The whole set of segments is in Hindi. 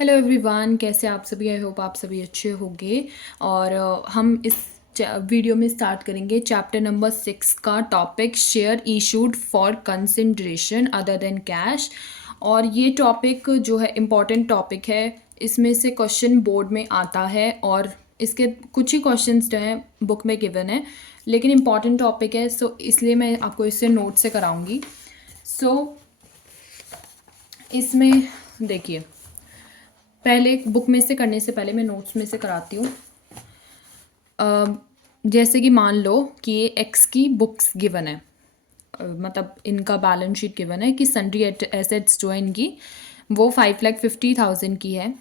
हेलो एवरीवन, कैसे आप सभी। आई होप आप सभी अच्छे होंगे। और हम इस वीडियो में स्टार्ट करेंगे चैप्टर नंबर 6 का topic share issued for consideration other than cash. और ये टॉपिक जो है इम्पॉर्टेंट टॉपिक है। इसमें से क्वेश्चन बोर्ड में आता है और इसके कुछ ही क्वेश्चंस जो हैं बुक में गिवन है, लेकिन इम्पॉर्टेंट टॉपिक है, सो इसलिए मैं आपको इससे नोट से कराऊंगी। सो इसमें देखिए, पहले बुक में से करने से पहले मैं नोट्स में से कराती हूँ। जैसे कि मान लो कि ये एक्स की बुक्स गिवन है, मतलब इनका बैलेंस शीट गिवन है कि सन्ड्री एसेट्स जो है इनकी वो 5,50,000 की है,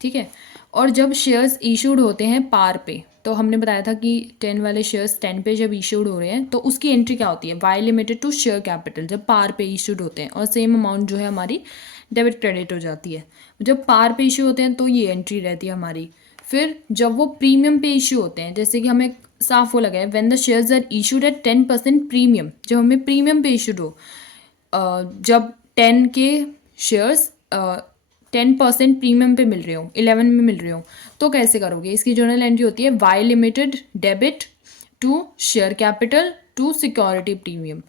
ठीक है। और जब शेयर्स इशूड होते हैं पार पे, तो हमने बताया था कि 10 वाले शेयर्स 10 पे जब इशूड हो रहे हैं तो उसकी एंट्री क्या होती है, Y limited to share capital, जब पार पे इशूड होते हैं और सेम अमाउंट जो है हमारी डेबिट क्रेडिट हो जाती है। जब पार पे इशू होते हैं तो ये एंट्री रहती है हमारी। फिर जब वो प्रीमियम पे इशू होते हैं, जैसे कि हमें साफ हो लगा है when the shares are issued at 10% premium, जब हमें प्रीमियम पे इशूड हो, जब 10 के शेयर्स 10% प्रीमियम पे मिल रहे हो, 11 में मिल रहे हो, तो कैसे करोगे। इसकी जर्नल एंट्री होती है Y limited debit to share capital to security premium.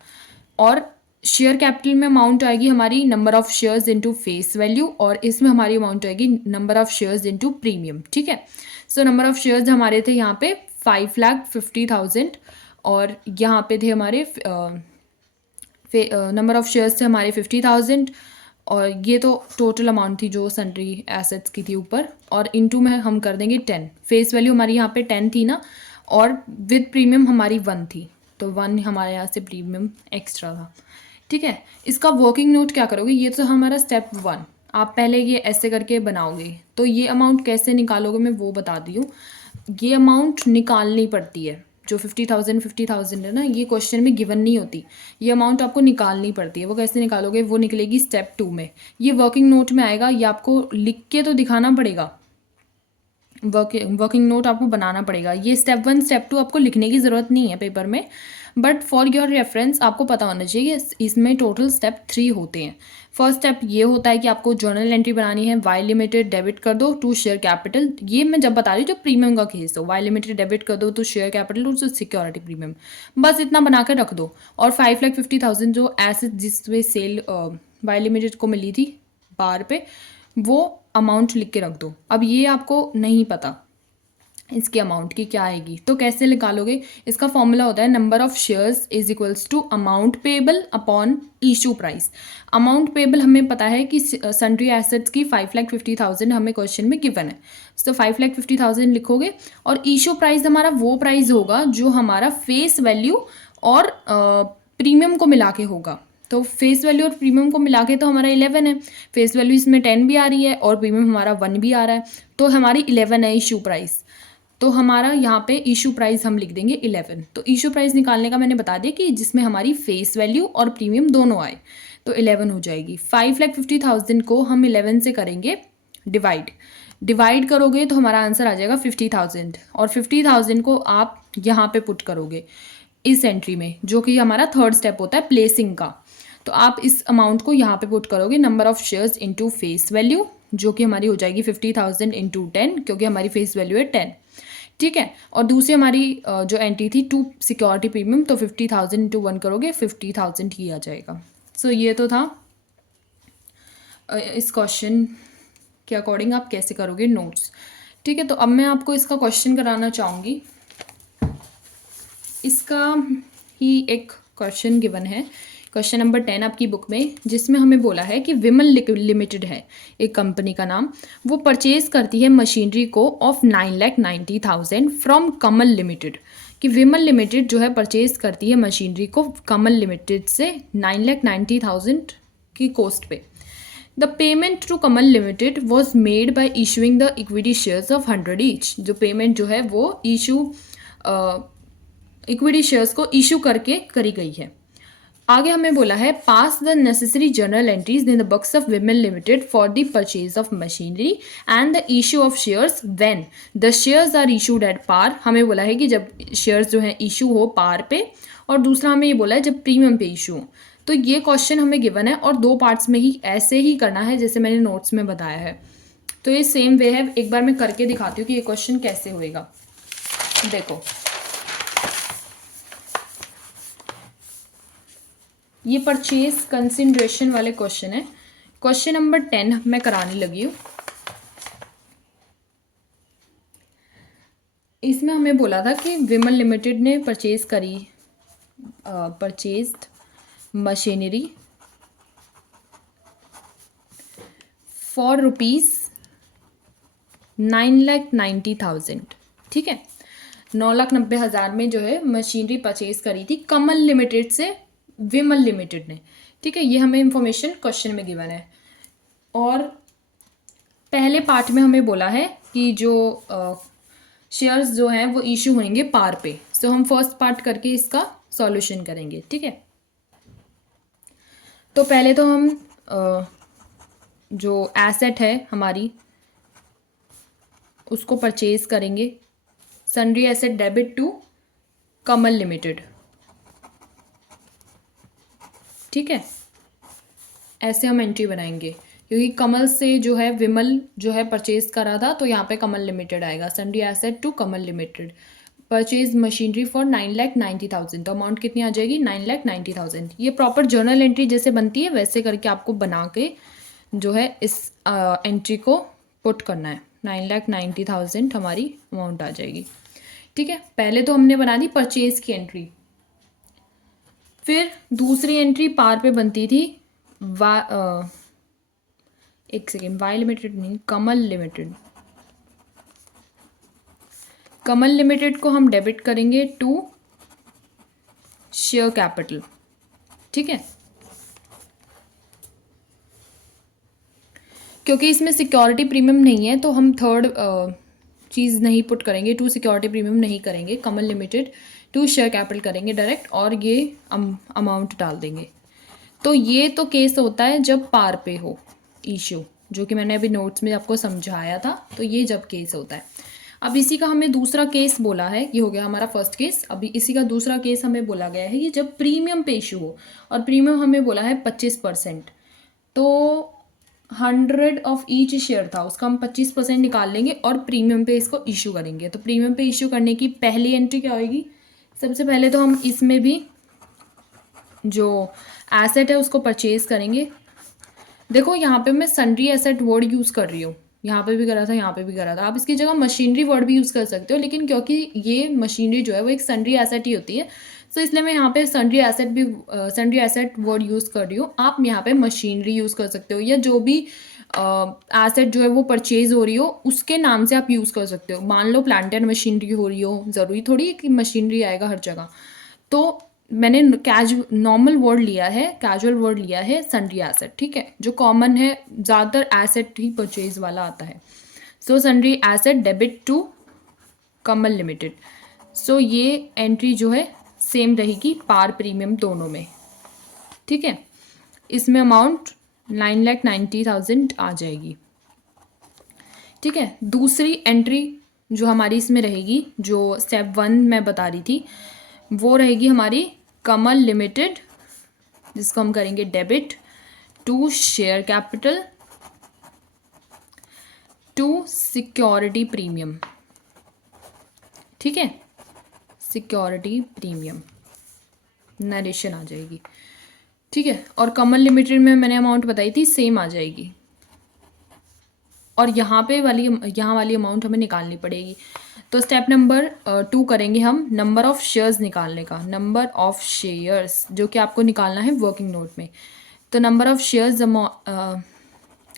और शेयर कैपिटल में अमाउंट आएगी हमारी number of shares into face value, और इसमें हमारी अमाउंट आएगी number of shares into premium, ठीक है। सो नंबर ऑफ शेयर्स हमारे थे यहाँ पे 5,50,000, और यहाँ पे थे हमारे नंबर ऑफ शेयर्स थे हमारे 50,000, और ये तो टोटल अमाउंट थी जो सन्ड्री एसेट्स की थी ऊपर, और इनटू में हम कर देंगे 10। फेस वैल्यू हमारी यहाँ पे 10 थी ना, और विद प्रीमियम हमारी 1 थी, तो 1 हमारे यहाँ से प्रीमियम एक्स्ट्रा था, ठीक है। इसका वर्किंग नोट क्या करोगे, ये तो हमारा स्टेप 1। आप पहले ये ऐसे करके बनाओगे, तो ये अमाउंट कैसे निकालोगे मैं वो बता दी हूँ। ये अमाउंट निकालनी पड़ती है, जो 50,000 है ना, ये क्वेश्चन में गिवन नहीं होती, ये अमाउंट आपको निकालनी पड़ती है। वो कैसे निकालोगे, वो निकलेगी स्टेप 2 में। ये वर्किंग नोट में आएगा, ये आपको लिख के तो दिखाना पड़ेगा, वर्किंग नोट आपको बनाना पड़ेगा। ये स्टेप 1 स्टेप 2 आपको लिखने की ज़रूरत नहीं है पेपर में, बट फॉर योर रेफरेंस आपको पता होना चाहिए कि इसमें टोटल स्टेप 3 होते हैं। फर्स्ट स्टेप ये होता है कि आपको जर्नल एंट्री बनानी है, वाई लिमिटेड डेबिट कर दो टू शेयर कैपिटल। ये मैं जब बता रही हूँ जब प्रीमियम का केस हो, वाई लिमिटेड डेबिट कर दो to share capital to security premium, बस इतना बना कर रख दो। और 5,50,000 जो एसेट जिसमें सेल वाई लिमिटेड को मिली थी बार पे, वो अमाउंट लिख के रख दो। अब ये आपको नहीं पता इसकी अमाउंट की क्या आएगी, तो कैसे निकालोगे। इसका फॉर्मूला होता है number of shares is equals to amount payable upon issue price. Amount payable हमें पता है कि सन्ड्री एसेट्स की 5,50,000 हमें क्वेश्चन में गिवन है, तो 5,50,000 लिखोगे। और इशू प्राइस हमारा वो प्राइस होगा जो हमारा फेस वैल्यू और प्रीमियम को मिला के होगा। तो फेस वैल्यू और प्रीमियम को मिला के तो हमारा 11 है, फेस वैल्यू इसमें 10 भी आ रही है और प्रीमियम हमारा 1 भी आ रहा है, तो हमारी 11 है इशू प्राइस। तो हमारा यहाँ पे इशू प्राइस हम लिख देंगे 11। तो इशू प्राइस निकालने का मैंने बता दिया कि जिसमें हमारी फेस वैल्यू और प्रीमियम दोनों आए, तो 11 हो जाएगी। 5,50,000 को हम 11 से करेंगे डिवाइड करोगे तो हमारा आंसर आ जाएगा 50,000, और 50,000 को आप यहाँ पे पुट करोगे इस एंट्री में, जो कि हमारा थर्ड स्टेप होता है प्लेसिंग का। तो आप इस अमाउंट को यहाँ पे पुट करोगे, number of shares into face value, जो कि हमारी हो जाएगी 50,000 इंटू 10, क्योंकि हमारी फेस वैल्यू है 10, ठीक है। और दूसरी हमारी जो एंट्री थी टू सिक्योरिटी प्रीमियम, तो 50,000 इंटू 1 करोगे 50,000 ही आ जाएगा। सो ये तो था इस क्वेश्चन के अकॉर्डिंग आप कैसे करोगे नोट्स, ठीक है। तो अब मैं आपको इसका क्वेश्चन कराना चाहूँगी। इसका ही एक क्वेश्चन गिवन है, क्वेश्चन नंबर 10 आपकी बुक में, जिसमें हमें बोला है कि विमल लिमिटेड है एक कंपनी का नाम, वो परचेज करती है मशीनरी को ऑफ 9,90,000 फ्रॉम कमल लिमिटेड। कि विमल लिमिटेड जो है परचेज करती है मशीनरी को कमल लिमिटेड से 9,90,000 की कॉस्ट पे। The payment to Kamal limited was made by issuing the equity shares of 100 each. जो पेमेंट जो है वो इक्विटी शेयर्स को इशू करके करी गई है। आगे हमें बोला है pass the necessary journal entries in the books of Vimal limited for the purchase of machinery and the issue of shares when the shares are issued at par. हमें बोला है कि जब शेयर्स जो है इशू हो पार पे, और दूसरा हमें ये बोला है जब प्रीमियम पे इशू हो। तो ये क्वेश्चन हमें गिवन है और 2 पार्ट्स में ही ऐसे ही करना है जैसे मैंने नोट्स में बताया है, तो ये सेम वे है, एक बार मैं करके दिखाती हूँ कि ये क्वेश्चन कैसे होएगा। देखो ये परचेज कंसिडरेशन वाले क्वेश्चन है। क्वेश्चन नंबर 10 मैं कराने लगी हूँ। इसमें हमें बोला था कि विमल लिमिटेड ने परचेज्ड मशीनरी फॉर ₹9,90,000। ठीक है, 9,90,000 में जो है मशीनरी परचेज करी थी कमल लिमिटेड से विमल लिमिटेड ने। ठीक है, ये हमें इंफॉर्मेशन क्वेश्चन में गिवन है। और पहले पार्ट में हमें बोला है कि जो शेयर्स जो हैं वो इशू होंगे पार पे। सो हम फर्स्ट पार्ट करके इसका सॉल्यूशन करेंगे। ठीक है, तो पहले तो हम जो एसेट है हमारी उसको परचेज करेंगे। Sundry asset debit to Kamal limited. ठीक है, ऐसे हम एंट्री बनाएंगे क्योंकि कमल से जो है विमल जो है परचेज करा था, तो यहाँ पे कमल लिमिटेड आएगा। Sundry asset to Kamal limited purchase machinery for 9,90,000। तो अमाउंट कितनी आ जाएगी? 9,90,000। ये प्रॉपर जर्नल एंट्री जैसे बनती है वैसे करके आपको बना के जो है इस एंट्री को पुट करना है। 9,90,000 हमारी अमाउंट आ जाएगी। ठीक है, पहले तो हमने बना दी परचेज की एंट्री। फिर दूसरी एंट्री पार पे बनती थी एक सेकेंड, वाई लिमिटेड नहीं, कमल लिमिटेड। कमल लिमिटेड को हम डेबिट करेंगे टू शेयर कैपिटल। ठीक है, क्योंकि इसमें सिक्योरिटी प्रीमियम नहीं है तो हम थर्ड चीज़ नहीं पुट करेंगे, टू सिक्योरिटी प्रीमियम नहीं करेंगे। कमल लिमिटेड टू शेयर कैपिटल करेंगे डायरेक्ट और ये अमाउंट डाल देंगे। तो ये तो केस होता है जब पार पे हो इशू, जो कि मैंने अभी नोट्स में आपको समझाया था। तो ये जब केस होता है। अब इसी का हमें दूसरा केस बोला है, ये हो गया हमारा फर्स्ट केस। अभी इसी का दूसरा केस हमें बोला गया है कि जब प्रीमियम पे इशू हो, और प्रीमियम हमें बोला है 25%। तो 100 ऑफ ईच शेयर था, उसका हम 25% निकाल लेंगे और प्रीमियम पे इसको इशू करेंगे। तो प्रीमियम पे इशू करने की पहली एंट्री क्या होगी? सबसे पहले तो हम इसमें भी जो एसेट है उसको परचेज करेंगे। देखो यहाँ पे मैं सन्ड्री एसेट वर्ड यूज़ कर रही हूँ, यहाँ पे भी करा था, यहाँ पे भी करा था। आप इसकी जगह मशीनरी वर्ड भी यूज़ कर सकते हो, लेकिन क्योंकि ये मशीनरी जो है वो एक सन्ड्री एसेट ही होती है, तो इसलिए मैं यहाँ पे सन्ड्री एसेट वर्ड यूज़ कर रही हूँ। आप यहाँ पे मशीनरी यूज़ कर सकते हो, या जो भी एसेट जो है वो परचेज हो रही हो उसके नाम से आप यूज़ कर सकते हो। मान लो प्लांट एंड मशीनरी हो रही हो, ज़रूरी थोड़ी है कि मशीनरी आएगा हर जगह। तो मैंने नॉर्मल वर्ड लिया है, कैजुअल वर्ड लिया है सन्ड्री एसेट। ठीक है, जो कॉमन है, ज़्यादातर एसेट ही परचेज वाला आता है। So sundry asset debit to Kamal limited. So ये एंट्री जो है सेम रहेगी पार प्रीमियम दोनों में। ठीक है, इसमें अमाउंट 9,90,000 आ जाएगी। ठीक है, दूसरी एंट्री जो हमारी इसमें रहेगी, जो स्टेप 1 मैं बता रही थी, वो रहेगी हमारी कमल लिमिटेड, जिसको हम करेंगे debit to share capital to security premium. ठीक है, सिक्योरिटी प्रीमियम नरेशन आ जाएगी। ठीक है, और कमल लिमिटेड में मैंने अमाउंट बताई थी सेम आ जाएगी, और यहाँ वाली अमाउंट हमें निकालनी पड़ेगी। तो स्टेप नंबर 2 करेंगे हम नंबर ऑफ़ शेयर्स निकालने का। नंबर ऑफ़ शेयर्स जो कि आपको निकालना है वर्किंग नोट में। तो number of shares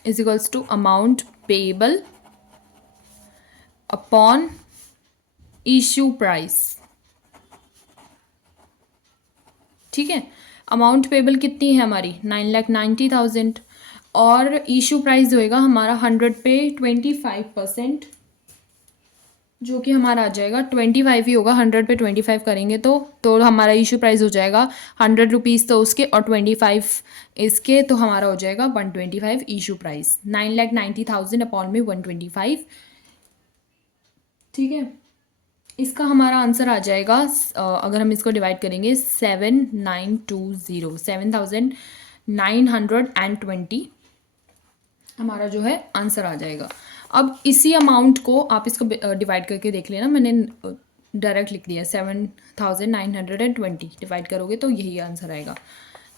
is equals to amount payable upon issue price. ठीक है, अमाउंट पेएबल कितनी है हमारी? 9,90,000, और इशू प्राइस होएगा हमारा 100 पे 25%, जो कि हमारा आ जाएगा 25 ही होगा। 100 पे 25 करेंगे तो हमारा इशू प्राइस हो जाएगा 100 रुपीज़ तो उसके, और 25 इसके, तो हमारा हो जाएगा 125 इशू प्राइस। 9,90,000 अपॉन में 125। ठीक है, इसका हमारा आंसर आ जाएगा अगर हम इसको डिवाइड करेंगे 7,920 हमारा जो है आंसर आ जाएगा। अब इसी अमाउंट को आप इसको डिवाइड करके देख लेना, मैंने डायरेक्ट लिख दिया 7,920 डिवाइड करोगे तो यही आंसर आएगा।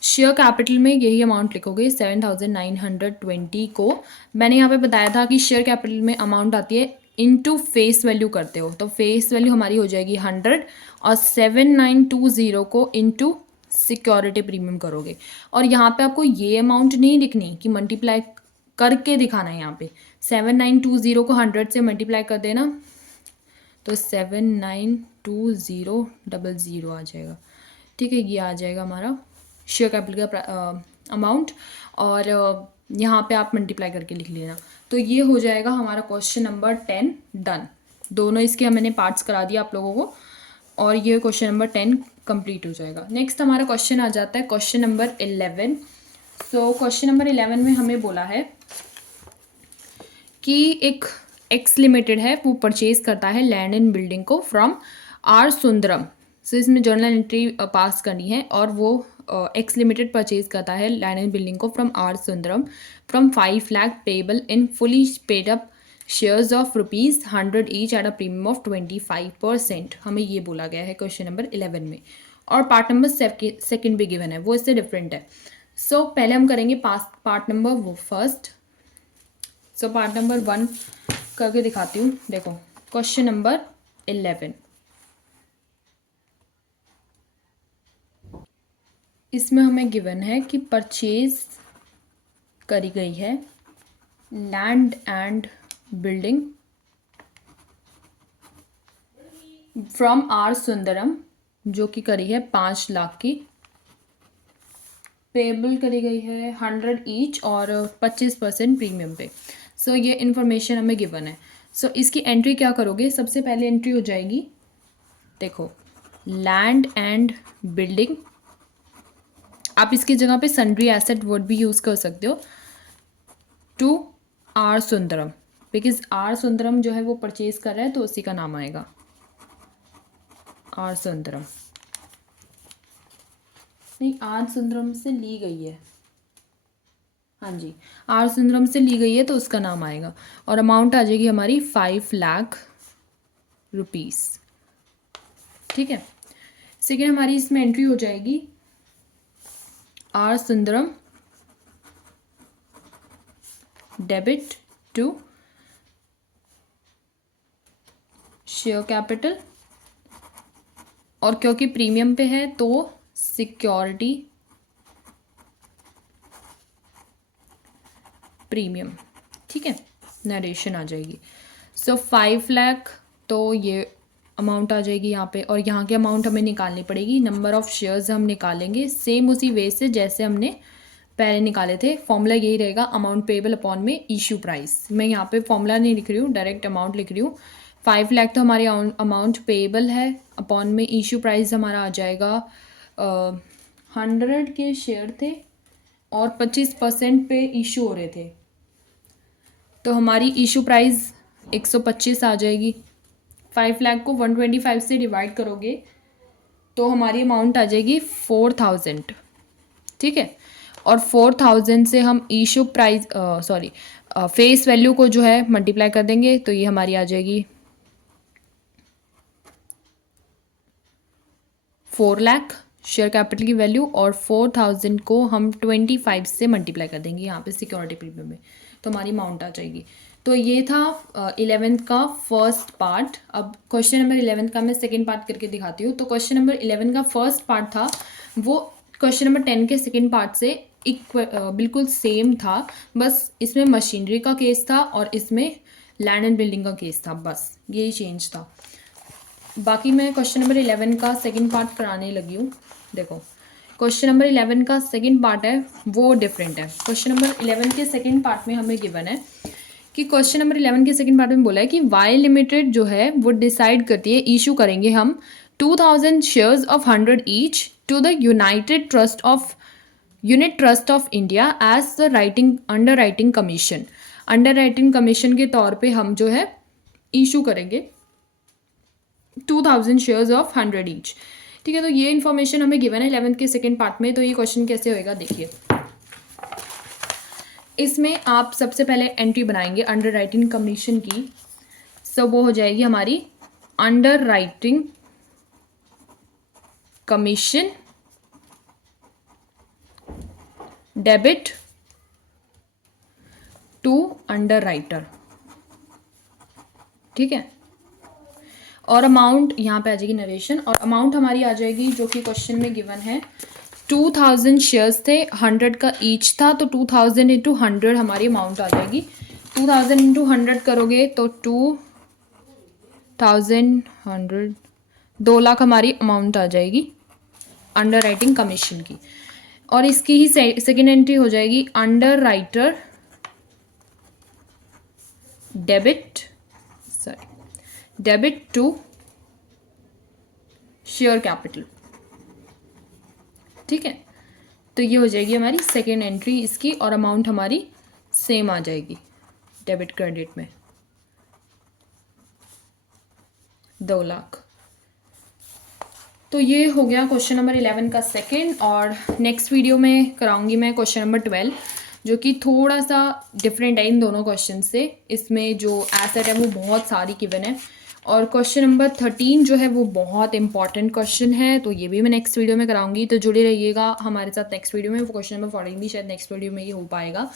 शेयर कैपिटल में यही अमाउंट लिखोगे 7,920 को। मैंने यहाँ पे बताया था कि शेयर कैपिटल में अमाउंट आती है इनटू फेस वैल्यू करते हो, तो फेस वैल्यू हमारी हो जाएगी 100 और 7,920 को इनटू सिक्योरिटी प्रीमियम करोगे। और यहाँ पे आपको ये अमाउंट नहीं लिखनी कि मल्टीप्लाई करके दिखाना है, यहाँ पे 7,920 को 100 से मल्टीप्लाई कर देना तो 7,92000 आ जाएगा। ठीक है, ये आ जाएगा हमारा शेयर कैपिटल का अमाउंट, और यहाँ पे आप मल्टीप्लाई करके लिख लेना। तो ये हो जाएगा हमारा क्वेश्चन नंबर 10 डन। दोनों इसके मैंने पार्ट्स करा दिया आप लोगों को, और ये क्वेश्चन नंबर 10 कंप्लीट हो जाएगा। नेक्स्ट हमारा क्वेश्चन आ जाता है question number 11। So question number 11 में हमें बोला है कि एक एक्स लिमिटेड है, वो परचेज करता है लैंड एंड बिल्डिंग को फ्रॉम आर सुंदरम। सो इसमें जर्नल एंट्री पास करनी है, और वो एक्स लिमिटेड परचेज करता है लैंड एंड बिल्डिंग को from R Sundaram from 5 lakh payable in fully paid up shares of ₹100 each at a premium of 25%। हमें ये बोला गया है क्वेश्चन नंबर 11 में, और पार्ट नंबर सेकेंड भी गिवन है, वो इससे डिफरेंट है। सो पहले हम करेंगे पार्ट नंबर वो फर्स्ट। सो पार्ट नंबर 1 करके दिखाती हूँ। देखो क्वेश्चन नंबर 11, इसमें हमें गिवन है कि परचेज करी गई है land and building from R Sundaram, जो कि करी है 5 लाख की, पेबल करी गई है 100 ईच और 25% प्रीमियम पे। सो ये इन्फॉर्मेशन हमें गिवन है। सो इसकी एंट्री क्या करोगे, सबसे पहले एंट्री हो जाएगी, देखो लैंड एंड बिल्डिंग, आप इसकी जगह पे सन्ड्री एसेट वर्ड भी यूज़ कर सकते हो, to R Sundaram, because R Sundaram जो है वो परचेज कर रहा है तो उसी का नाम आएगा आर सुंदरम। नहीं, आर सुंदरम से ली गई है, हाँ जी, आर सुंदरम से ली गई है तो उसका नाम आएगा, और अमाउंट आ जाएगी हमारी 5 लाख रुपीस। ठीक है, सेकेंड हमारी इसमें एंट्री हो जाएगी R Sundaram debit to share capital, और क्योंकि प्रीमियम पे है तो सिक्योरिटी प्रीमियम। ठीक है, नरेशन आ जाएगी। सो 5 लाख तो ये अमाउंट आ जाएगी यहाँ पे, और यहाँ की अमाउंट हमें निकालनी पड़ेगी। नंबर ऑफ़ शेयर्स हम निकालेंगे सेम उसी वे से जैसे हमने पहले निकाले थे। फॉर्मूला यही रहेगा, अमाउंट पेबल अपॉन में इशू प्राइस। मैं यहाँ पे फॉर्मूला नहीं लिख रही हूँ, डायरेक्ट अमाउंट लिख रही हूँ। 5 लाख तो हमारी अमाउंट पेबल है, अपॉन में इशू प्राइस हमारा आ जाएगा 100 के शेयर थे और 25% पे इशू हो रहे थे, तो हमारी इशू प्राइस 125 आ जाएगी। 5 लाख को 125 से डिवाइड करोगे तो हमारी अमाउंट आ जाएगी 4000। ठीक है, और 4000 से हम इशू प्राइस फेस वैल्यू को जो है मल्टीप्लाई कर देंगे, तो ये हमारी आ जाएगी 4 लाख शेयर कैपिटल की वैल्यू, और 4000 को हम 25 से मल्टीप्लाई कर देंगे यहाँ पे सिक्योरिटी प्रीमियम में, तो हमारी अमाउंट आ जाएगी। तो ये था 11th का फर्स्ट पार्ट। अब क्वेश्चन नंबर 11 का मैं सेकंड पार्ट करके दिखाती हूँ। तो क्वेश्चन नंबर 11 का फर्स्ट पार्ट था वो क्वेश्चन नंबर 10 के सेकंड पार्ट से बिल्कुल सेम था, बस इसमें मशीनरी का केस था और इसमें लैंड एंड बिल्डिंग का केस था, बस यही चेंज था। बाकी मैं क्वेश्चन नंबर 11 का सेकंड पार्ट कराने लगी हूँ। देखो क्वेश्चन नंबर 11 का सेकंड पार्ट है वो डिफरेंट है। क्वेश्चन नंबर 11 के सेकंड पार्ट में हमें गिवन है कि क्वेश्चन नंबर 11 के सेकंड पार्ट में बोला है कि वाई लिमिटेड जो है वो डिसाइड करती है, इशू करेंगे हम 2000 shares of 100 each to the Unit Trust of India as the underwriting commission. Underwriting commission के तौर पे हम जो है इशू करेंगे 2000 शेयर्स ऑफ 100 ईच। ठीक है, तो ये इन्फॉर्मेशन हमें गिवन है 11th के सेकंड पार्ट में। तो ये क्वेश्चन कैसे होएगा देखिए। इसमें आप सबसे पहले एंट्री बनाएंगे अंडर राइटिंग कमीशन की। सो वो हो जाएगी हमारी underwriting commission debit to underwriter, ठीक है। और अमाउंट यहाँ पे आ जाएगी नरेशन, और अमाउंट हमारी आ जाएगी जो कि क्वेश्चन में गिवन है 2000 शेयर्स थे, 100 का ईच था, तो 2000 इंटू 100 हमारी अमाउंट आ जाएगी। 2000 इंटू 100 करोगे तो 2100 2 लाख हमारी अमाउंट आ जाएगी अंडर राइटिंग कमीशन की। और इसकी ही सेकेंड एंट्री हो जाएगी underwriter debit to share capital, ठीक है। तो ये हो जाएगी हमारी सेकेंड एंट्री इसकी, और अमाउंट हमारी सेम आ जाएगी डेबिट क्रेडिट में 2 लाख। तो ये हो गया क्वेश्चन नंबर 11 का सेकंड। और नेक्स्ट वीडियो में कराऊंगी मैं क्वेश्चन नंबर 12, जो कि थोड़ा सा डिफरेंट है इन दोनों क्वेश्चन से। इसमें जो एसेट है वो बहुत सारी गिवन है, और क्वेश्चन नंबर 13 जो है वो बहुत इंपॉर्टेंट क्वेश्चन है, तो ये भी मैं नेक्स्ट वीडियो में कराऊंगी। तो जुड़े रहिएगा हमारे साथ नेक्स्ट वीडियो में। वो क्वेश्चन नंबर 14 भी शायद नेक्स्ट वीडियो में ही हो पाएगा,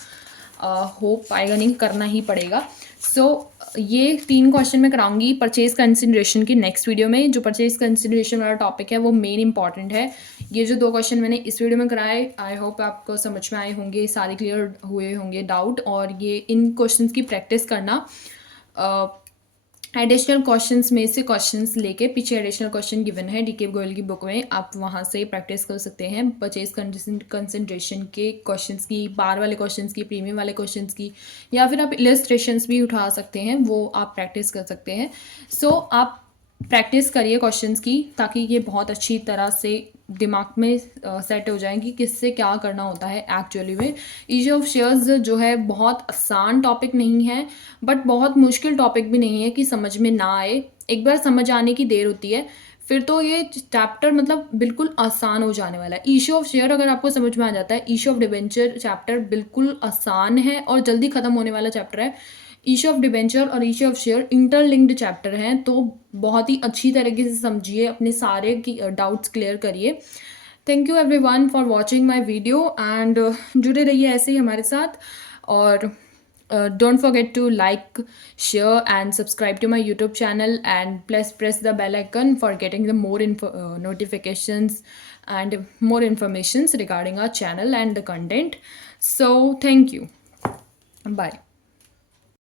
नहीं, करना ही पड़ेगा। सो ये 3 क्वेश्चन मैं कराऊंगी परचेज कंसिडरेशन की नेक्स्ट वीडियो में। जो परचेज कंसिडरेशन वाला टॉपिक है वो मेन इंपॉर्टेंट है। ये जो 2 क्वेश्चन मैंने इस वीडियो में कराए, आई होप आपको समझ में आए होंगे, सारे क्लियर हुए होंगे डाउट। और ये इन क्वेश्चंस की प्रैक्टिस करना, एडिशनल क्वेश्चंस में से क्वेश्चंस लेके, पीछे एडिशनल क्वेश्चन गिवन है डीके गोयल की बुक में, आप वहाँ से प्रैक्टिस कर सकते हैं परचेज कंसंट्रेशन के क्वेश्चंस की, बार वाले क्वेश्चंस की, प्रीमियम वाले क्वेश्चंस की, या फिर आप इलस्ट्रेशंस भी उठा सकते हैं, वो आप प्रैक्टिस कर सकते हैं। सो आप प्रैक्टिस करिए क्वेश्चंस की, ताकि ये बहुत अच्छी तरह से दिमाग में सेट हो जाए कि किससे क्या करना होता है एक्चुअली में। इश्यू ऑफ शेयर्स जो है बहुत आसान टॉपिक नहीं है, बट बहुत मुश्किल टॉपिक भी नहीं है कि समझ में ना आए। एक बार समझ आने की देर होती है, फिर तो ये चैप्टर मतलब बिल्कुल आसान हो जाने वाला है। इश्यू ऑफ शेयर अगर आपको समझ में आ जाता है, इश्यू ऑफ डिबेंचर चैप्टर बिल्कुल आसान है और जल्दी खत्म होने वाला चैप्टर है। इश्यू ऑफ डिबेंचर और issue of share interlinked chapter हैं, तो बहुत ही अच्छी तरीके से समझिए, अपने सारे की डाउट्स क्लियर करिए। Thank you everyone for watching my video, and जुड़े रहिए ऐसे ही हमारे साथ। और don't forget to like, share and subscribe to my YouTube channel, and press the bell icon for getting the more notifications and more informations regarding our channel and the content. So thank you. Bye.